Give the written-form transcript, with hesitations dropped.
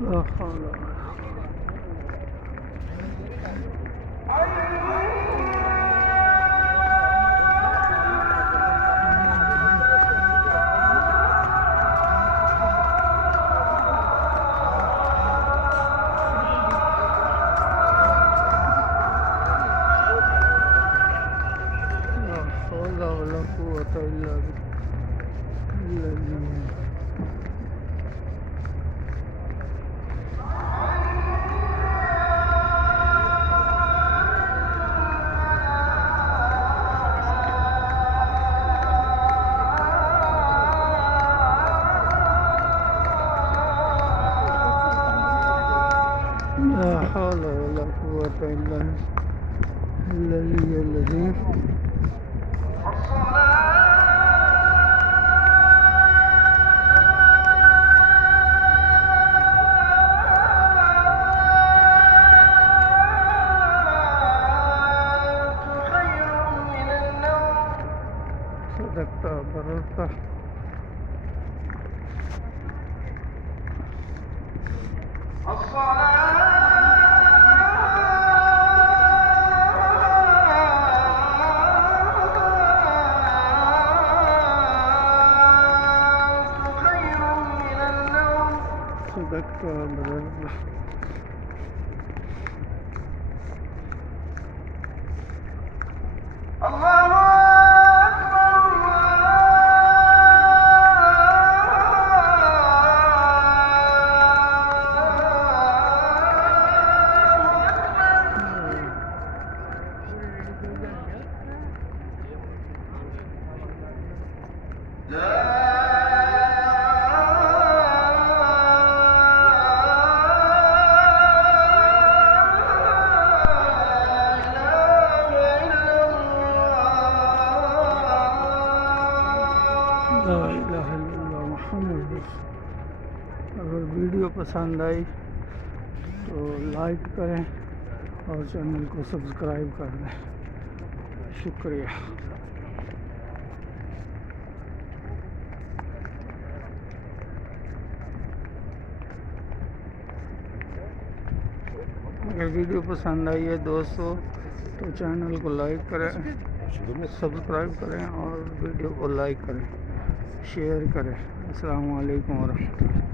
لا حول ولا حول ولا قوة إلا بالله. لا حول ولا قوة إلا العلي العظيم. صدقت وبررت. صدقت وبررت. ला इलाहा इल्लल्लाह मुहम्मद रसूलुल्लाह। अगर वीडियो पसंद आई तो लाइक करें और चैनल को सब्सक्राइब कर दें। शुक्रिया। अगर वीडियो पसंद आई है दोस्तों तो चैनल को लाइक करें, सब्सक्राइब करें और वीडियो को लाइक करें, शेयर करें। अस्सलामु अलैकुम वरहमतुल्लाह।